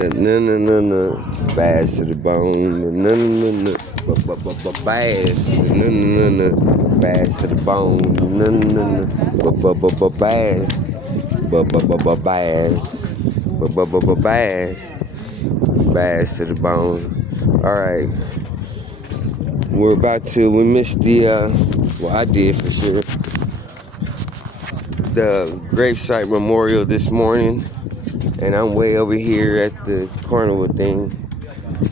No. Bass to the bone. No. Bass. No. Bass to the bone. No. Bass. Bass. Bass to the bone. Alright. We missed well, I did for sure, the gravesite memorial this morning. And I'm way over here at the carnival thing.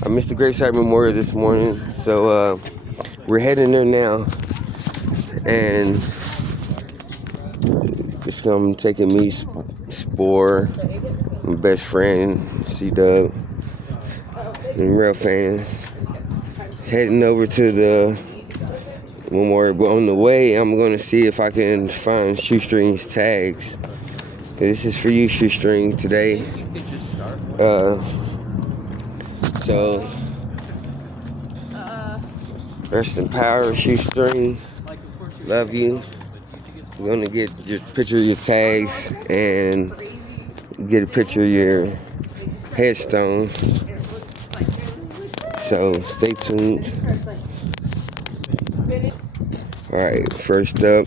I missed the gravesite memorial this morning. So, we're heading there now. And it's gonna taking me, Spore, my best friend, C-Dub, and real fans. Heading over to the memorial, but on the way, I'm gonna see if I can find Shoestring's tags. This is for you, Shoestring, today. So rest in power, Shoestring. Love you. We're gonna get your picture of your tags and get a picture of your headstone. So stay tuned. Alright, first up,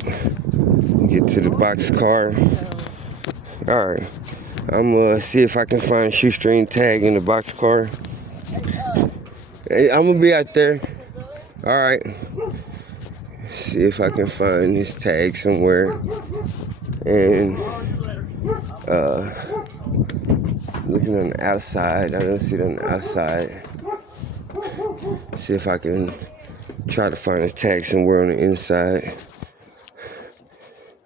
get to the boxcar. Alright, I'm gonna see if I can find Shoestring tag in the boxcar. Hey, I'm gonna be out there. Alright. See if I can find his tag somewhere. And looking on the outside, I don't see it on the outside. See if I can try to find his tag somewhere on the inside.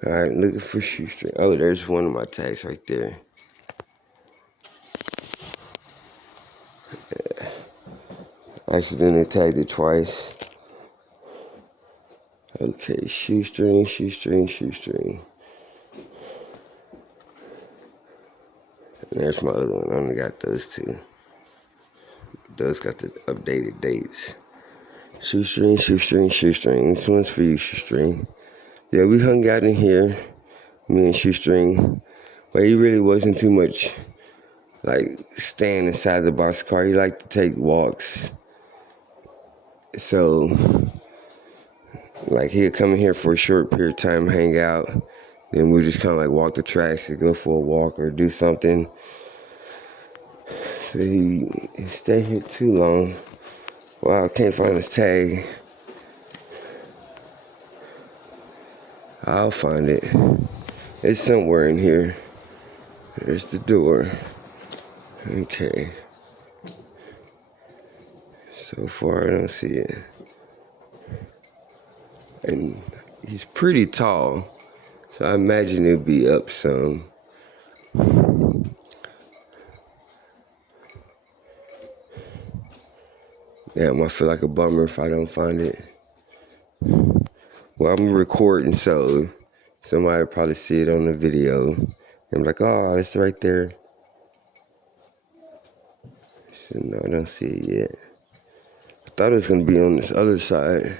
Alright, looking for Shoestring. Oh, there's one of my tags right there. I accidentally tagged it twice. Okay, Shoestring. And there's my other one. I only got those two. Those got the updated dates. Shoestring. This one's for you, Shoestring. Yeah, we hung out in here, me and Shoestring. But he really wasn't too much like staying inside the boxcar. He liked to take walks. So, like, he'd come in here for a short period of time, hang out. Then we'd just kind of like walk the tracks and go for a walk or do something. So he stayed here too long. Wow, I can't find his tag. I'll find it. It's somewhere in here. There's the door. Okay. So far, I don't see it. And he's pretty tall, so I imagine it'll be up some. Damn, I feel like a bummer if I don't find it. Well, I'm recording, so somebody will probably see it on the video. I'm like, oh, it's right there. So, no, I don't see it yet. I thought it was going to be on this other side.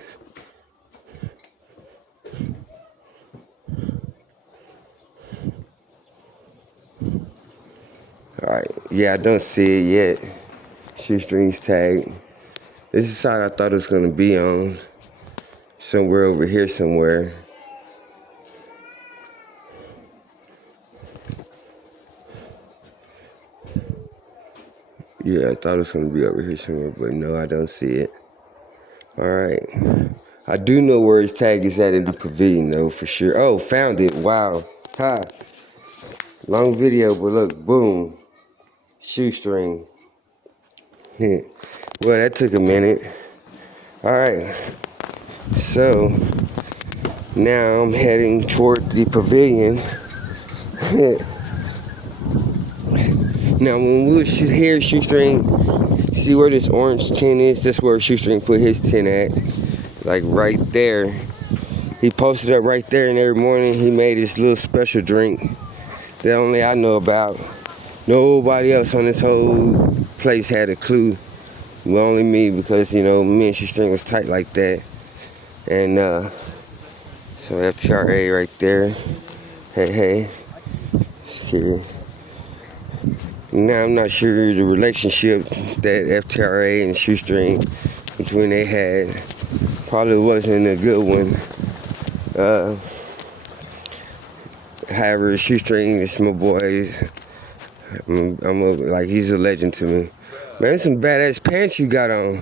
Alright, yeah, I don't see it yet. Shoestring's tag. This is the side I thought it was going to be on. Somewhere over here somewhere. Yeah, I thought it was going to be over here somewhere, but no, I don't see it. Alright. I do know where his tag is at in the pavilion, though, for sure. Oh, found it. Wow. Ha. Long video, but look, boom. Shoestring. Well, that took a minute. Alright. So, now I'm heading toward the pavilion. Now, when we were here, Shoestring, see where this orange tin is? That's where Shoestring put his tin at. Like right there. He posted up right there, and every morning he made this little special drink that only I know about. Nobody else on this whole place had a clue. Well, only me, because, you know, me and Shoestring was tight like that. And, so FTRA right there. Hey. Just kidding. Now I'm not sure the relationship that FTRA and Shoestring between they had probably wasn't a good one. However, Shoestring is my boy. Like he's a legend to me. Man, some badass pants you got on.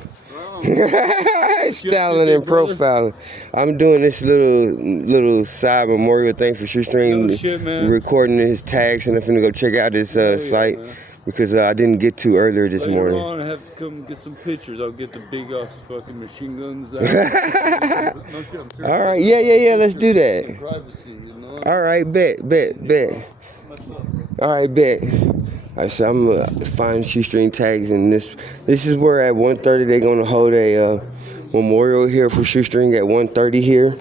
Styling and profiling. I'm doing this little side memorial thing for Shoestring, recording his tags, and I'm finna go check out this site because I didn't get to earlier this morning. On, I have to come get some pictures. I'll get the big ass fucking machine guns out. No shit, I'm serious. All right, yeah, let's do that. Privacy, you know? All right, bet. All right, bet. All right, so I'm gonna find Shoestring tags, and this is where at 1:30 they're gonna hold a memorial here for Shoestring at 1:30 here,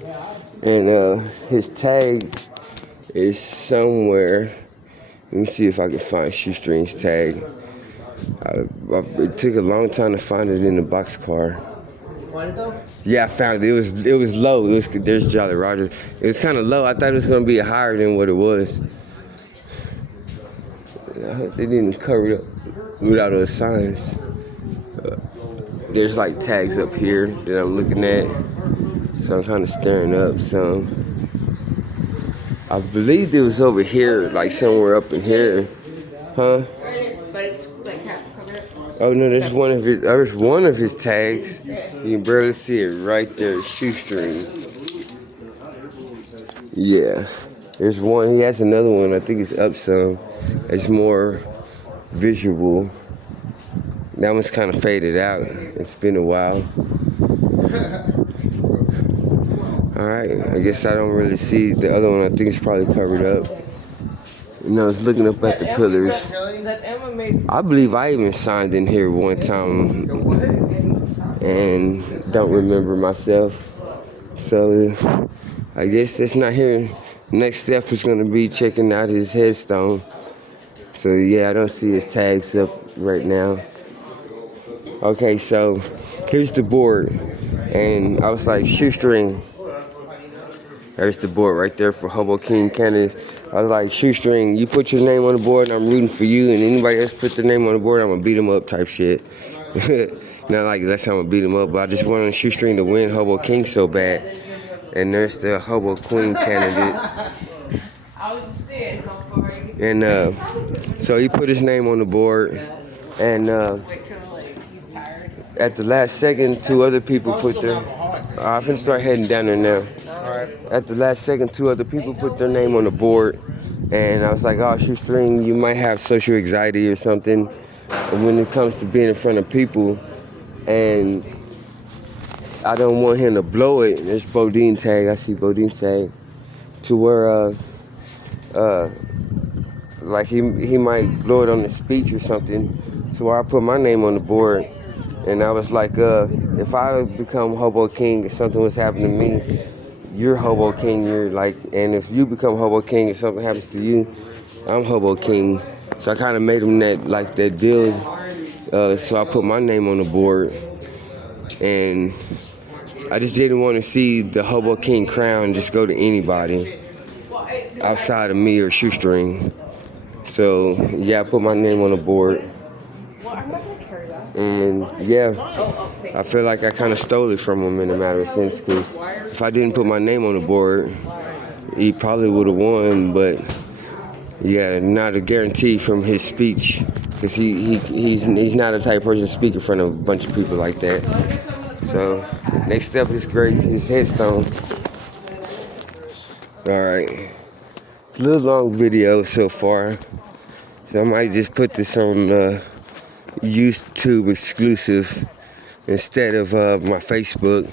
and his tag is somewhere. Let me see if I can find Shoestring's tag. It took a long time to find it in the boxcar. You find it though? Yeah, I found it. It was low. There's Jolly Roger. It was kind of low. I thought it was gonna be higher than what it was. I hope they didn't cover it up without those signs. There's like tags up here that I'm looking at, so I'm kind of staring up some. I believe it was over here, like somewhere up in here, huh? Oh no, there's one of his tags. You can barely see it right there, Shoestring. Yeah, there's one. He has another one. I think it's up some. It's more visual. That one's kind of faded out. It's been a while. All right, I guess I don't really see the other one. I think it's probably covered up. You know, I was looking up at the pillars. I believe I even signed in here one time and don't remember myself. So I guess that's not here. Next step is gonna be checking out his headstone. So yeah, I don't see his tags up right now. Okay, so here's the board. And I was like, Shoestring. There's the board right there for Hobo King candidates. I was like, Shoestring, you put your name on the board and I'm rooting for you, and anybody else put their name on the board, I'm gonna beat them up type shit. Not like that's how I'm gonna beat them up, but I just wanted Shoestring to win Hobo King so bad. And there's the Hobo Queen candidates. I was just saying how far you And so he put his name on the board, and at the last second, two other people put their. I'm finna start heading down there now. At the last second, two other people put their name on the board, and I was like, "Oh, Shoestring, you might have social anxiety or something when it comes to being in front of people, and I don't want him to blow it." There's Bodine tag. I see Bodine tag. To where like he might blow it on the speech or something. So I put my name on the board, and I was like, if I become Hobo King, if something was happening to me, you're Hobo King. You're like, and if you become Hobo King, if something happens to you, I'm Hobo King. So I kind of made him that deal. So I put my name on the board, and I just didn't want to see the Hobo King crown just go to anybody outside of me or Shoestring. So yeah, I put my name on the board, and yeah, I feel like I kind of stole it from him in a matter of sense, because if I didn't put my name on the board, he probably would have won. But yeah, not a guarantee from his speech, because he's not a type of person to speak in front of a bunch of people like that. So next step is great, his headstone. All right. A little long video so far, so I might just put this on YouTube exclusive instead of my Facebook.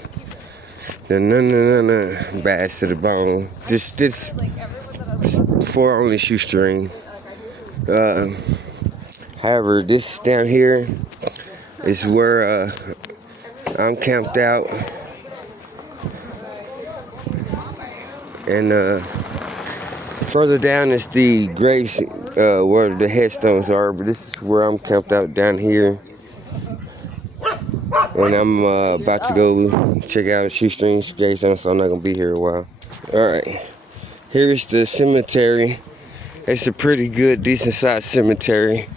Bad to the bone. This for only Shoestring. However, this down here is where I'm camped out, and further down is the graves where the headstones are, but this is where I'm camped out down here. And I'm about to go check out Shoestring's gravestone, so I'm not going to be here a while. Alright, here's the cemetery. It's a pretty good, decent sized cemetery.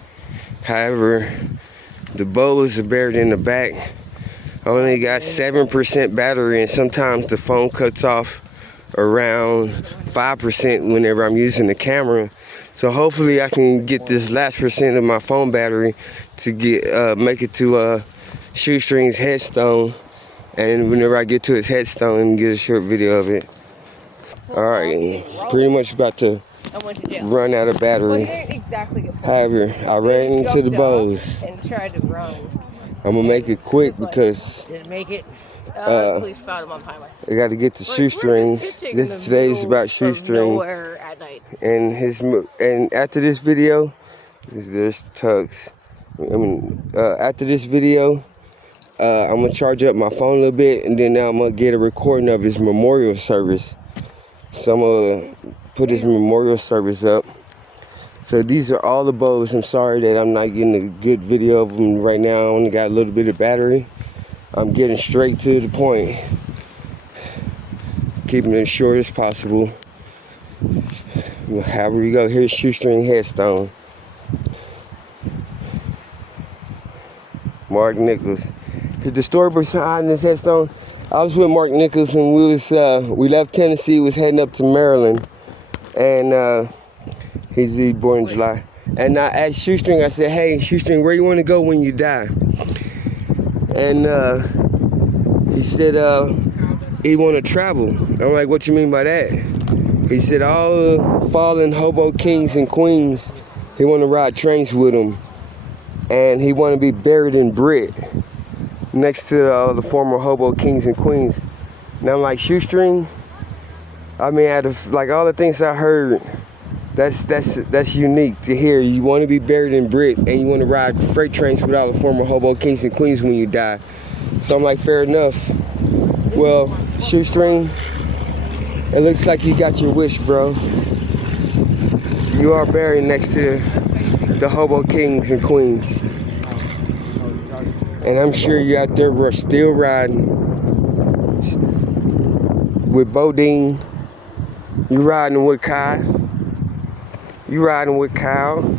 However, the bows are buried in the back. I only got 7% battery, and sometimes the phone cuts off around 5% whenever I'm using the camera. So hopefully I can get this last percent of my phone battery to get make it to Shoestring's Headstone, and whenever I get to his headstone, get a short video of it. All right, pretty much about to run out of battery. However, I ran into the bows. And tried to run. I'm gonna make it quick because Didn't make it. Police found him on the highway. I got to get the shoestrings. Today's about shoestring. Nowhere at night. And after this video, there's Tux. After this video, I'm gonna charge up my phone a little bit, and then now I'm gonna get a recording of his memorial service. So I'm gonna put his memorial service up. So these are all the bows. I'm sorry that I'm not getting a good video of them right now. I only got a little bit of battery. I'm getting straight to the point, keeping it as short as possible. However you go, here's Shoestring Headstone. Mark Nichols. Cause the story behind this headstone, I was with Mark Nichols and we left Tennessee, was heading up to Maryland, and he's born in July. And I asked Shoestring, I said, hey, Shoestring, where you want to go when you die? And he said he want to travel. I'm like, what you mean by that? He said all the fallen hobo kings and queens, he want to ride trains with them. And he want to be buried in Britt, next to the former hobo kings and queens. And I'm like, Shoestring, I mean, out of like all the things I heard, that's unique to hear. You want to be buried in Britt, and you want to ride freight trains with all the former hobo kings and queens when you die. So I'm like, fair enough. Well, Shoestring, it looks like you got your wish, bro. You are buried next to the hobo kings and queens. And I'm sure you're out there still riding with Bodine. You riding with Kai. You riding with Kyle. Kyle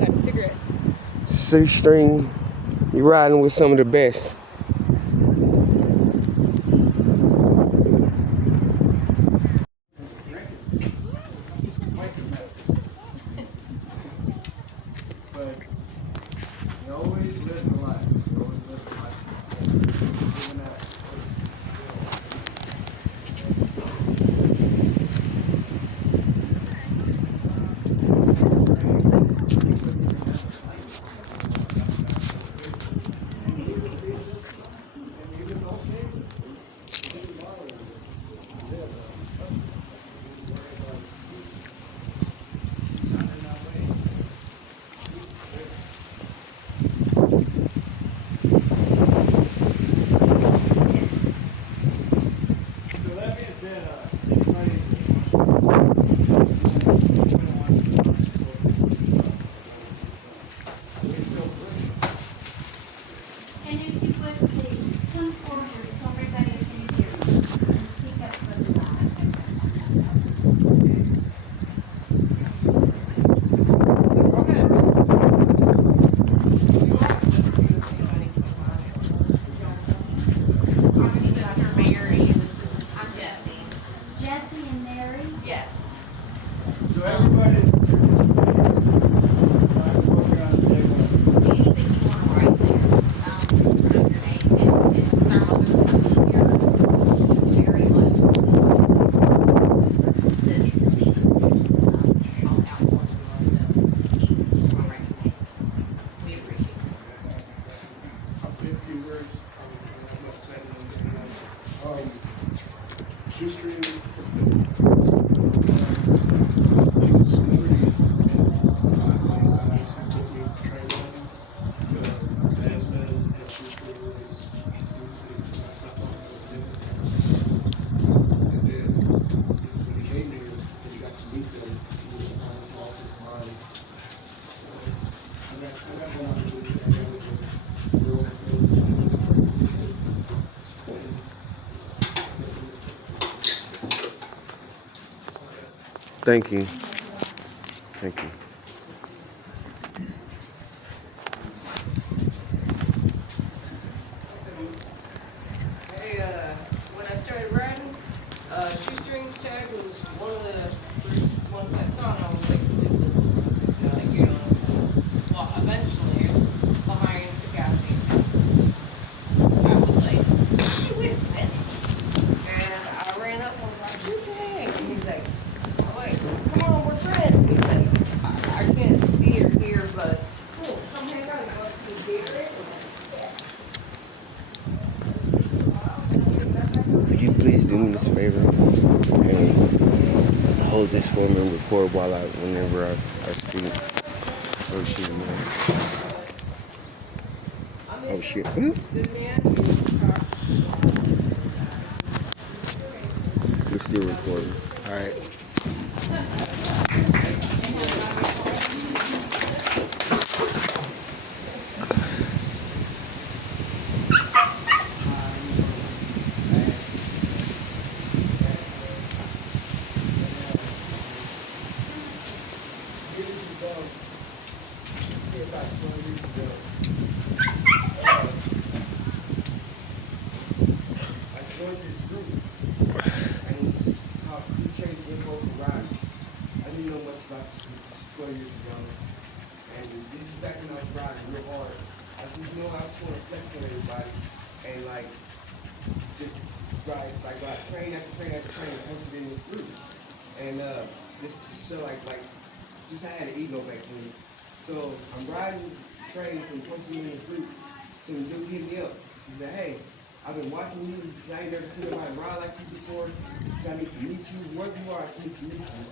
got a cigarette. Shoestring. You riding with some of the best. Shoestring Thank you. Thank you. favor and hold this for me and record whenever I speak. Oh shit, man. Oh shit. We're still recording. Alright. About 20 years ago, I joined this group, and it's called Crew Change Info for Riders. I didn't know much about this group 12 years ago, and this is back when I was riding real hard. I said, you know, I just want to flex on everybody, and like, just ride, like train after train after train, posted in this group. And this so like, just I had an ego back then. So I'm riding trains and posting in the group. So the dude hit me up. He said, hey, I've been watching you because I ain't never seen nobody ride like you before. He said, I need to meet you. Wherever you are, I need to meet you.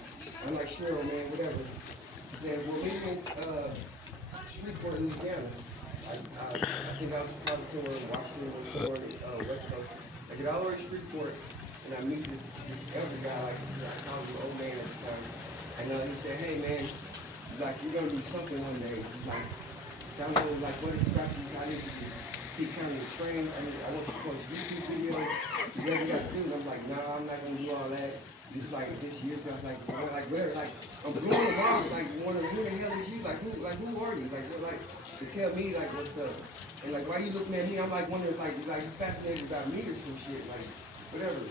I'm like, sure, man, whatever. He said, well, maybe it's Shreveport, Louisiana. I think I was probably somewhere in Washington or somewhere West Coast. I get all the way to Shreveport and I meet this elder guy, like I called him an old man at the time. And he said, hey, man, like, you're gonna be something one day. Like, so I'm going like, what is about you? I need to keep counting the trains. I want you to post YouTube videos. Whatever you got to do. And I'm like, nah, I'm not gonna do all that. Just like this year, so I was like, whatever. Like, I'm doing the wrong. Like, who the hell is you? Who are you? Like, to tell me like what's up. And like, why you looking at me? I'm like wondering, like you fascinated about me or some shit, like, whatever.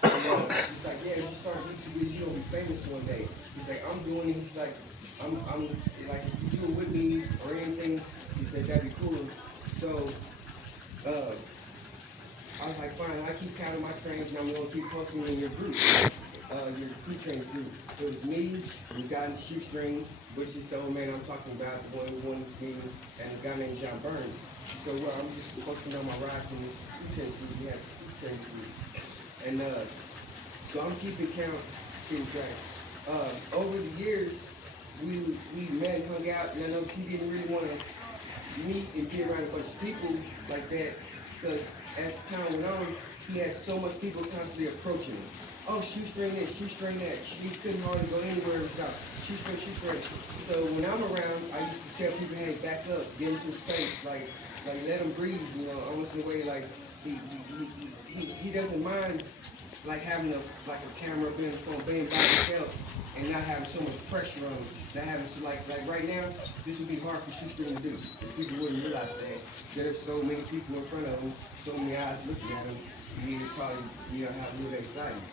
And he's like, yeah, if you start YouTube, you're gonna be famous one day. He's like, I'm doing it. He's like, I'm like, if you do it with me or anything, he said that'd be cool. So I was like, fine, I keep counting my trains and I'm gonna keep posting in your group, your crew train group. It was me, we got in Shoestring, which is the old man I'm talking about, the one who won this meeting, and a guy named John Burns. So I'm just posting on my rides in this crew train group. We have a crew train group. And so I'm keeping count, keeping track. Over the years, we met and hung out, and I know he didn't really want to meet and be around a bunch of people like that, because as time went on, he had so much people constantly approaching him. Oh, shoestring this, shoestring that. He couldn't hardly go anywhere without shoestring, shoestring. So when I'm around, I used to tell people, hey, back up, give him some space, like let him breathe, you know, almost in a way like he doesn't mind like having a camera being on the phone, being by himself, and not having so much pressure on him. Not having to like right now, this would be hard for Shoestring to do. If people wouldn't realize that there's so many people in front of him, so many eyes looking at him, he would probably, you know, have a little anxiety.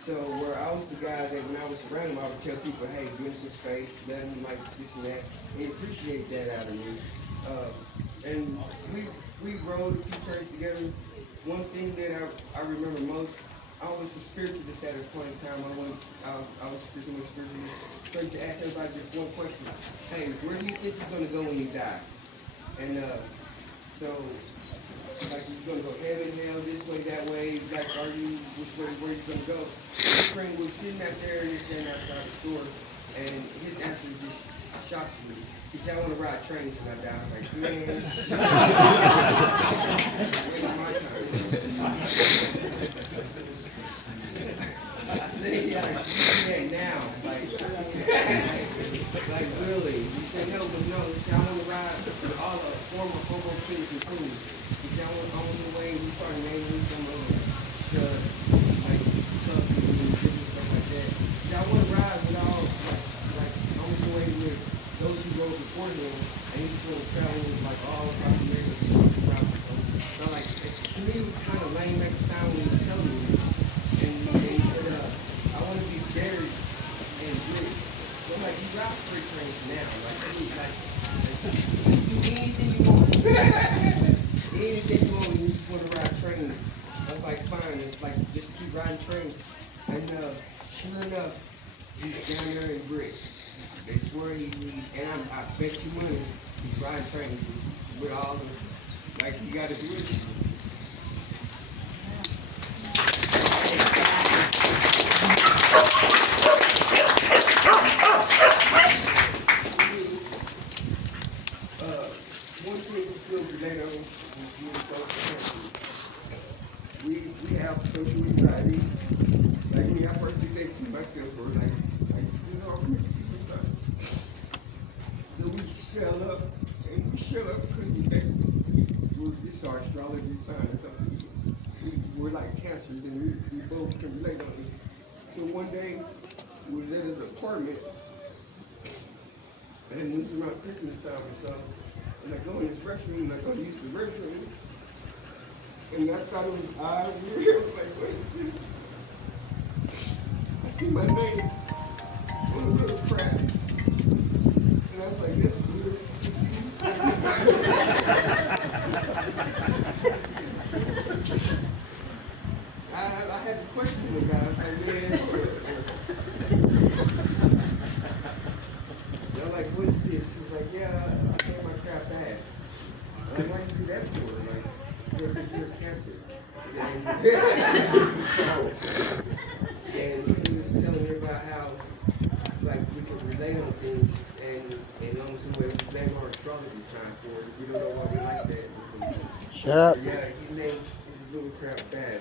So where I was the guy that when I was around him, I would tell people, hey, give him some space, let him like this and that. He appreciated that out of me. And we rode a few trains together. One thing that I remember most, I was a spiritualist at a point in time. I was spiritualist. So I used to ask everybody just one question. Hey, where do you think you're going to go when you die? And so, like, you're going to go heaven, hell, this way, that way. Like, are you, which way, where are you going to go? My friend was sitting out there and he's standing outside the store, and his answer just shocked me. He said, I want to ride trains when I die. I'm like, man, waste my time. I said, yeah, now, like really. He said, no, but no. He said, I want to ride with all the former Hobo kids and queens. He said, I want the way we started naming some of the like tough and different stuff like that. He said, I want to ride with all like almost the way with those who rode before him, and he just want to travel with like all across America, just talking about them. So like, to me, it was kind of lame at the time when he was telling me this. And he said, I want to be buried in Britt. So I'm like, you route freight trains now. Like, you do anything you want. Anything you want, you just want to ride trains. I was like, fine, it's like, just keep riding trains. And sure enough, he's down there in Britt. They swear and I bet you money, he's riding trains with all of us. Like, he got his wish. One thing we feel relate on is we have social anxiety. Like me, I personally see myself or like I'm sometimes. So we shell up, and we shell up because it's our astrology sign. So we're like cancers, and we both can relate on it. So one day, we was at his apartment, and it was around Christmas time or so. And I go in his restroom, and I go to use the restroom. And I thought it was odd. I was like, what's this? I see my name on a little crack. And I was like, that's weird. I had to question the guy. I was like, man. They're like, what's this? He's like, yeah, I got my crap bad. I'm like, why you do that for? Like, you're a cancer. And he was telling me about how, like, we can relate on things and on some way we name our astrology sign for it. If you don't know why we like that. Shut up. Yeah, his name is little crap bad.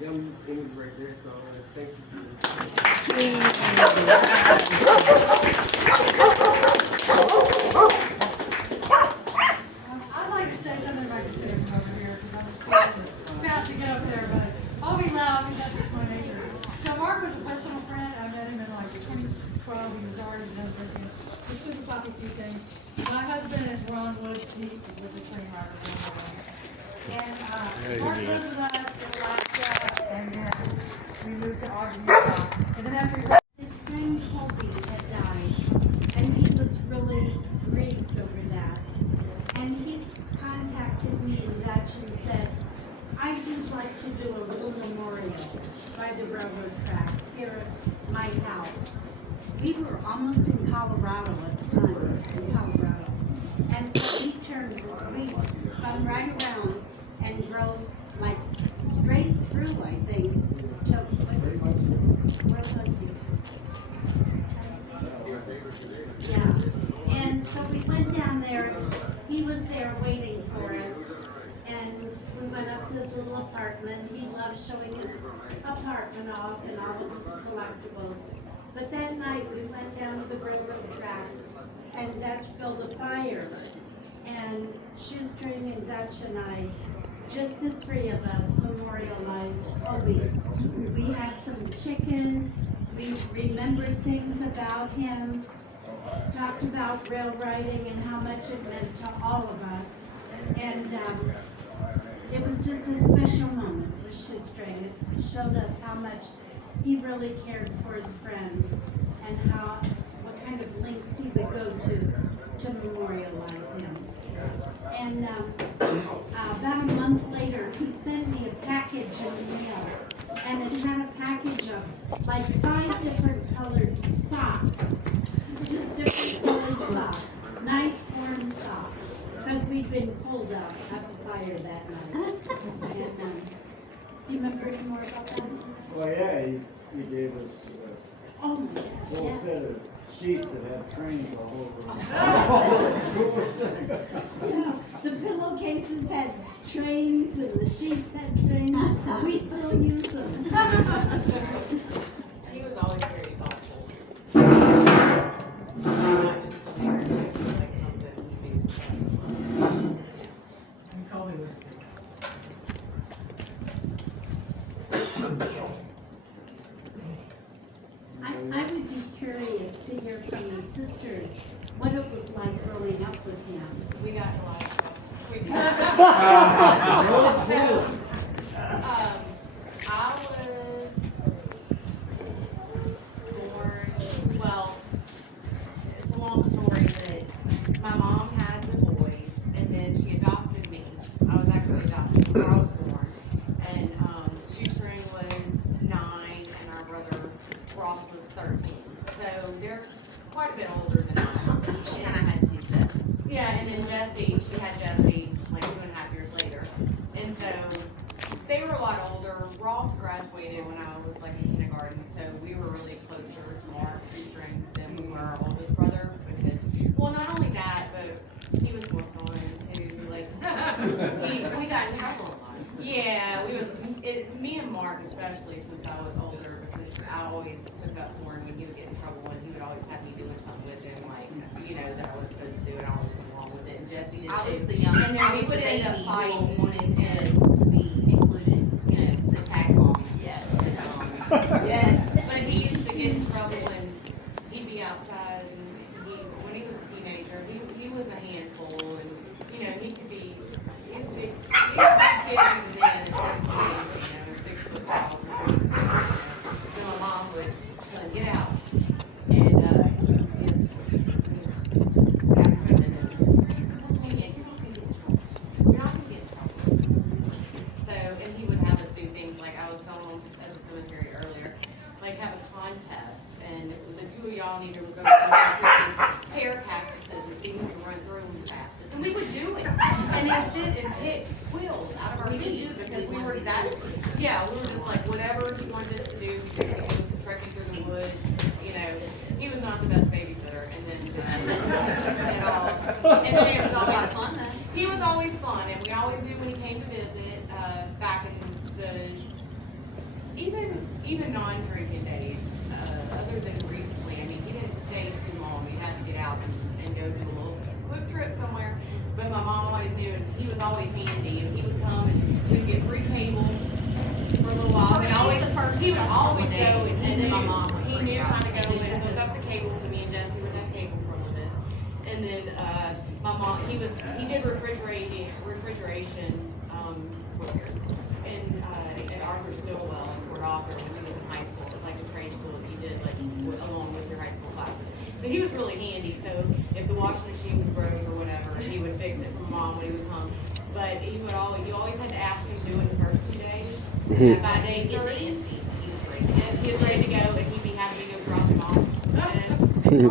Young image right there, so thank you. I'd like to say something about the sitting over here because I'm about to get up there, but I'll be loud because that's just my nature. So Mark was a personal friend. I met him in like 2012. He was already done business. This was a poppy seed thing. My husband is Ron Woods. He was a train rider. And Mark lived with us in Alaska, and then we moved to Ogden, Utah. And then after His friend Hobo had died, and he was really grieved over that. And he contacted me in Dutch and said, I'd just like to do a little memorial by the railroad tracks here at my house. We were almost in Colorado at the time, And so we spun right around and drove like straight through, I think, to, where was he? Yeah, and so we went down there, he was there waiting for us, and we went up to his little apartment. He loved showing his apartment off and all of his collectibles. But that night, we went down to the railroad track, and Dutch built a fire, and Shoestring and Dutch and I, just the three of us, memorialized Hobo. We had some chicken, we remembered things about him, talked about rail riding and how much it meant to all of us. And it was just a special moment with Shoestring. It showed us how much he really cared for his friend and what kind of lengths he would go to memorialize him. And about a month later, he sent me a package in the mail, and it had a package of like 5 different colored socks, just different colored socks, nice warm socks, because we'd been cold out at the fire that night. And, do you remember any more about that? Well, yeah, he gave us Oh my a gosh, whole yes. set of sheets that had trains all over them. Yeah, the pillowcases had trains and the sheets had trains. We still use them. He was always very thoughtful. Not just generic, like something he knew. and Colby was I would be curious to hear from the sisters what it was like growing up with him. We got a lot of stuff. We did. I was born, well, it's a long story, but my mom had the boys, and then she adopted me. I was actually adopted before I was born. And Shoestring was 9, and our brother Ross was 13. So they're quite a bit older than us. She kind of had 2 sets. Yeah, and then Jessie, she had Jessie like 2.5 years later. And so they were a lot older. Ross graduated when I was like in kindergarten. so we were really closer to Mark Shoestring than we were our oldest brother because, well, not only that, but he was more fun too. Like, we got in trouble a lot. Yeah, me and Mark especially since I was older because I always took up for him when he would get in trouble and he would always have me doing something with him, like, that I was supposed to do and I always went along with it. And Jesse did too. I was the young, And then I we was would the end baby up fighting. who wanted to be included, the tag mom. Yes. Yes. But he used to get in trouble and he'd be outside and when he was a teenager, he was a handful and, he could be, he's a big kid even then at 17, 6 foot tall. So my mom would tell him, get out. And, tap him and he's going to you're not going to get in trouble. You're not going to get in trouble. So, and he would have us do things like I was telling him at the cemetery earlier, like have a contest, and the two of y'all need to go pear cactuses and see who can run through them fastest. And we would do it, and then sit and pick quills out of our feet because we were that. Yeah, we were just like whatever he wanted us to do, trekking through the woods. He was not the best babysitter, and then at all. And then it was always fun. He was always fun, and we always knew when he came to visit. Back in the even non-drinking days, other than recently. I mean, he didn't stay too long. He had to get out and go do a little quick trip somewhere. But my mom always knew, and he was always handy. And he would come and we'd get free cable for a little while. And he would always go, and then my mom would he knew how to go and hook up the cable, so me and Jesse would have cable for a little bit. And then my mom, he did refrigeration. At Arthur Stillwell in Port Arthur when he was in high school. It was like a trade school that he did along with your high school classes. So he was really handy. So if the washing machine was broke or whatever, he would fix it for mom when he would come. But you always had to ask him to do it the first 2 days. And by day 3, he was ready to go, and he'd be happy to go drop him off. And I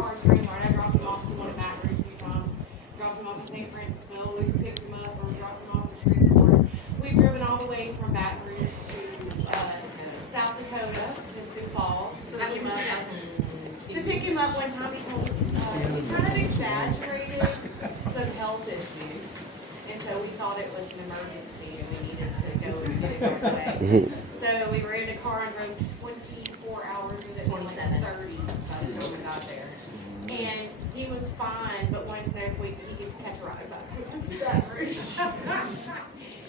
dropped him off to one of Baton Rouge a few times. Dropped him off in St. Francisville. We picked him up or dropped him off in the street corner. We've driven all the way from Baton Rouge to South Dakota to Sioux Falls. So that was in 2002. To pick him up one time, he told us he kind of exaggerated some health issues. And so we thought it was an emergency and we needed to go and get it right away. So we rented a car and drove 24 hours with it, 27. like 30 by the time we got there. And he was fine, but wanted to know if he could catch a ride back to Baton Rouge.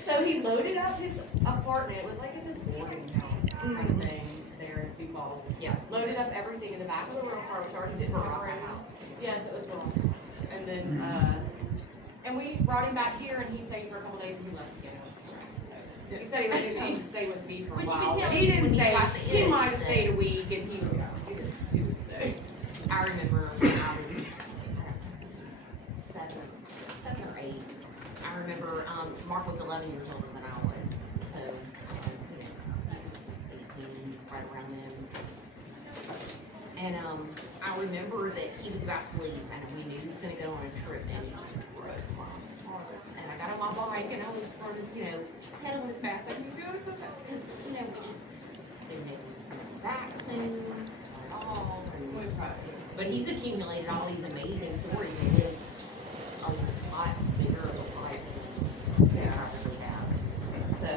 So he loaded up his apartment. It was like at this boarding house kind of thing there in Sioux Falls. Yeah. Loaded up everything in the back of the rental car, which already didn't have a house. Yes, it was the house. And then, and we brought him back here, and he stayed for a couple days, and he left again. So he said he was going to come and stay with me for a But you while. could tell But he didn't when he stay. got the He itch might have that- stayed a week, and he was gone. He didn't stay. I remember when I was 7 or 8. I remember Mark was 11 years older than I was, so he was 18, right around then. And I remember that he was about to leave, and we knew he was going to go on a trip, and he just broke my heart. And I got on my bike, and I was started, pedaling as fast as I could go, because we just didn't think he was coming back soon at all. But he's accumulated all these amazing stories and lived a lot bigger of a life than I really have. So,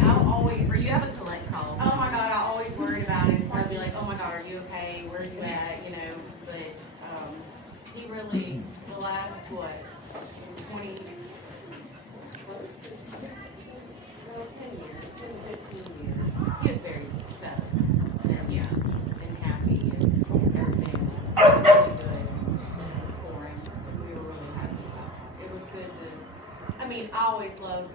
I'll always. or you have a collect call. Oh my God, I always worried about him. So I'd be like, oh my God, are you okay? Where are you at? But he really, the last, 10 years, 10 to 15 years, he was very settled and happy and everything was really good for him. We were really happy about it. It was good I always loved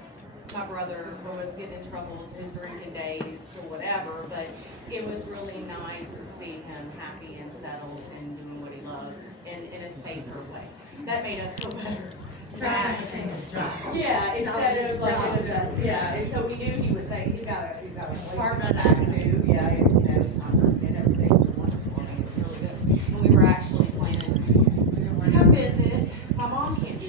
my brother who was getting in trouble to his drinking days to whatever, but it was really nice to see him happy and settled and doing what he loved in a safer way. That made us feel better. Yeah, instead of like it was and so we knew he was saying he's got a place to go back to. Yeah, he's not perfect and everything was wonderful. I mean, it's really good. And we were actually planning to come visit. My mom can't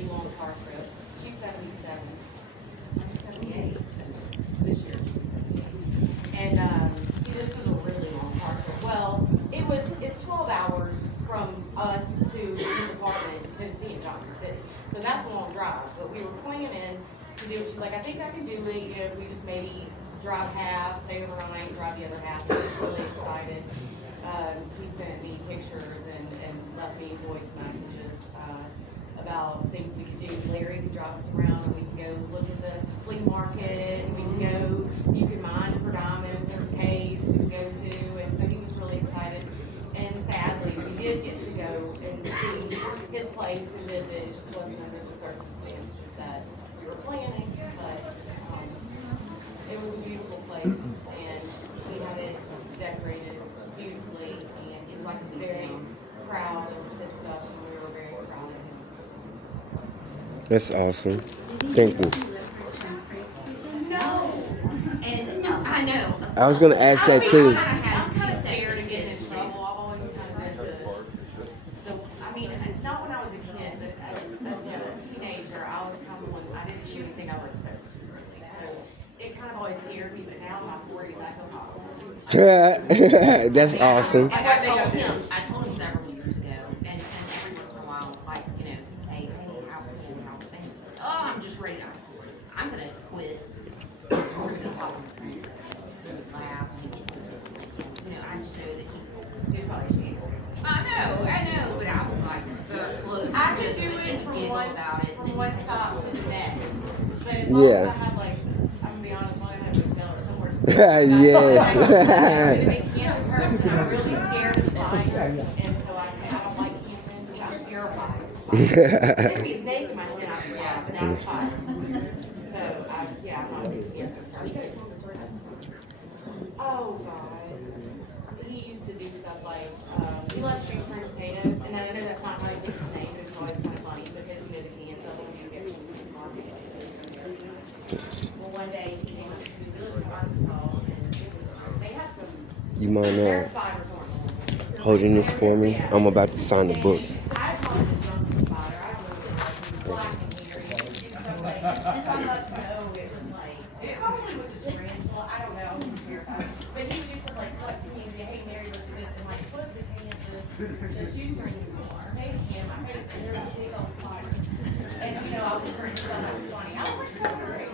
we were planning to do it. She's like, I think I can do it, you know, if we just maybe drive half, stay overnight, and drive the other half. I was really excited. He sent me pictures and left me voice messages about things we could do. Larry could drive us around, and we can go look at the flea market, and we can go, you can mine for diamonds, there's caves we can go to, and so he was really excited. And sadly, we did get to go and see his place and visit. It just wasn't under the circumstances that we were planning, but it was a beautiful place, and he had it decorated beautifully, and he was like very proud of his stuff, and we were very proud of him. That's awesome. Thank you. No. And I know. I was gonna ask that too. I'm kind of scared of getting in trouble. I've always kind of been I mean, not when I was a kid, but as a teenager, I was kind of one, I didn't do anything I wasn't supposed to really. So it kind of always scared me, but now in my 40s, I feel confident. That's awesome. Like I told him several years ago, and every once in a while, like, you know, say, hey, how things, oh, I'm just ready to, I'm gonna quit. We're gonna laugh and get you know, I just know that He's probably ashamed. I know, but I was like, the clothes I could just do it from one stop to the next. But as long as I had like, I'm gonna be honest, as long as I had a hotel or somewhere to stay. Yes. I'm a camping person. I'm really scared of spiders, and so I don't like camping, so I'm terrified of spiders. There'd be a snake in my skin after that, but that's fine. So I'm not a big camping person. Oh God. He used to do stuff like, he loves shoestring potatoes, and I know that's not how he thinks his name, but it's always kind of funny because you know the cans of them you get from the supermarket. Well, one day he came up to Pavilion, Arkansas, and it was, they had some, You mind their spiders weren't holding this for me? I'm about to sign the book. I call it a drunken spider. I don't know what it was. Black and weird. It was so like, if I must know, it was like, it probably was a tarantula. I don't know. I was terrified. But he used to like come to me and say, hey Mary, look at this, and like put the can the shoestring maybe in my face, and there was a big old spider. And you know, I was pretty sure that was funny. I was like so great.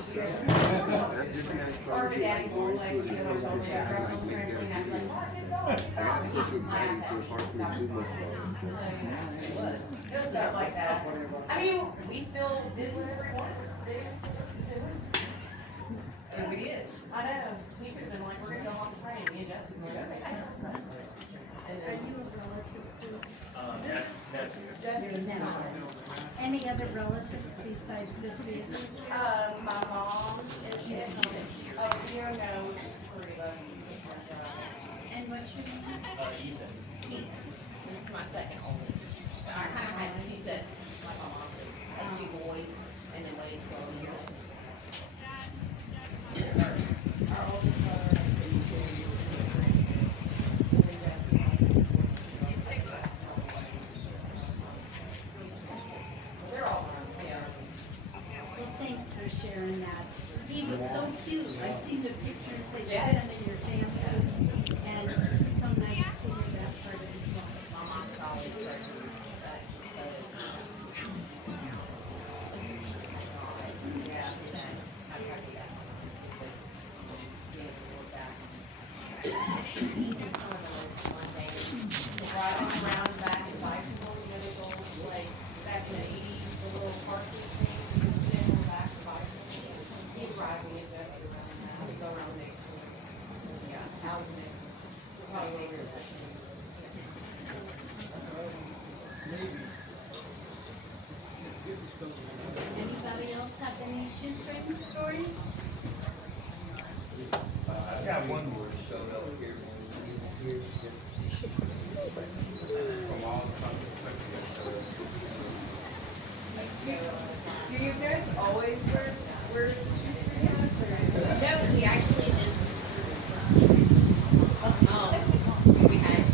Or my daddy won't like, you know, I told me I grew up on trampoline, I'd be like, oh, it's going. I got social media, so it's hard for me to do much. It was stuff like that. I mean, we still did whatever he wanted us to do, so listen to him. And we did. I know. He could have been like, we're gonna go on the train, me and Jesse were like, okay. Are you a relative too? Jesse's not. Any other relatives besides the two? My mom is in, you know, just three of us. And what's your name? Ethan. This is my second oldest. But I kind of had two sets, like my mom did. I had 2 boys, and then waited 12 years. Our oldest brother is 16. And then Jesse. They're all around there. Well, thanks for sharing that. He was so cute. I've seen the pictures that you sent in your family, and it's just so nice to hear that part of his life. My mom's always great. Riding around back in bicycle, you know, those old, like, back in the 80s, the little parking things, you could sit on the back of the bicycle. He'd ride me and Jesse around that. I'd go around next to him. Yeah, housing it. Probably bigger than that. Anybody else have any shoestring stories? I got one more showed up here. From all across the country. Do you guys always wear shoestring hats or? No, we actually just, we had,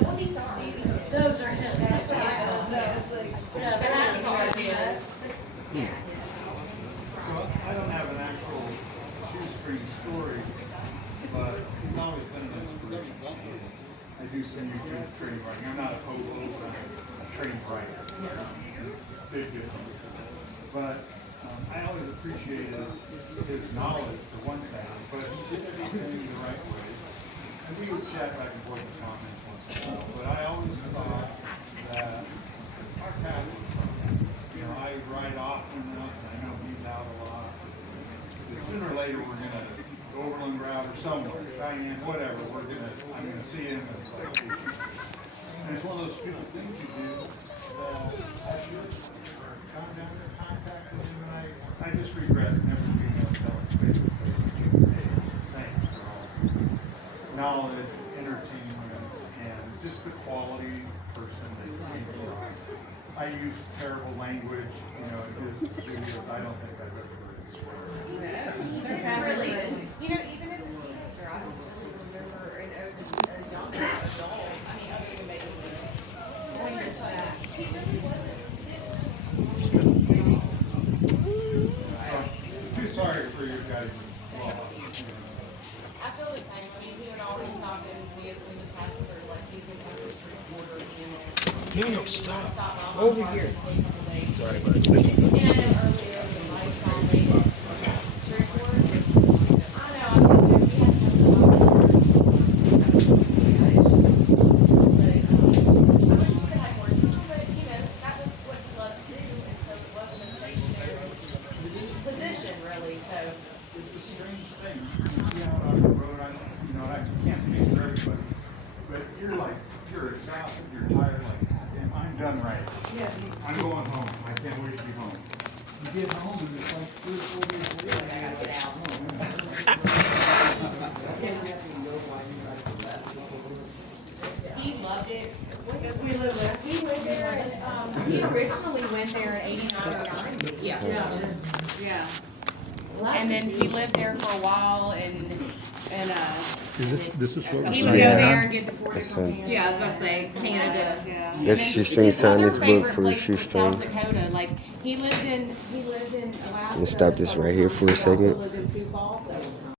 well, these are. Those are his. That's what I thought. That's our his. Well, I don't have an actual shoestring story, but it's always been an inspiration. I do semi shoestring writing. I'm not a hobo, but I'm a trained writer. big difference. But I always appreciated his knowledge for one thing, but he did everything the right way. And we would chat back and forth with comments once in a while, but I always thought that our path was fine. You know, I ride often enough, and I know he's out a lot. But sooner or later, we're gonna go Overland Route or somewhere, Cheyenne, whatever, I'm gonna see him. And it's one of those stupid things you do that I should come down to contact with him, and I just regret never being able to tell him face to face. Hey, thanks for all knowledge, entertainment, and just the quality person that you came from. I use terrible language, you know, in his videos. I don't think I've ever heard it swear. Really, you know, even as a teenager, I don't really remember, and as a young adult, I mean, other than maybe going into that, he really wasn't. Too sorry for you guys' loss. I feel the same. I mean, he would always stop in and see us when he was passing through, like he's in country street corner, and Daniel, stop. stop by Over my here. park and stay a couple days. Sorry, bud. Listen. And I know earlier the lifestyle made it straightforward. I know, I think we had to have the but I wish we could have had more time, but you know, that was what he loved to do, and so it wasn't a stationary position really, so. It's a strange thing. You see out on the road, you know, I can't speak for everybody, but you're exhausted, you're tired, like, damn, I'm done right. Yes. I'm going home. I can't wait to be home. You get home and it's like 3 or 4 days later. I gotta get out. He loved it. We went there, he originally went there in '89 or '90. Yeah. Yeah. And then he lived there for a while and This is what he would go Yeah. there and get the 4 Son. different Yeah, I was about to say, Canada. Yeah. That's Shoestring signed this book for Shoestring. South Dakota, like he lived in Alaska. Let's stop this right here for a He also second. lived in Sioux Falls, so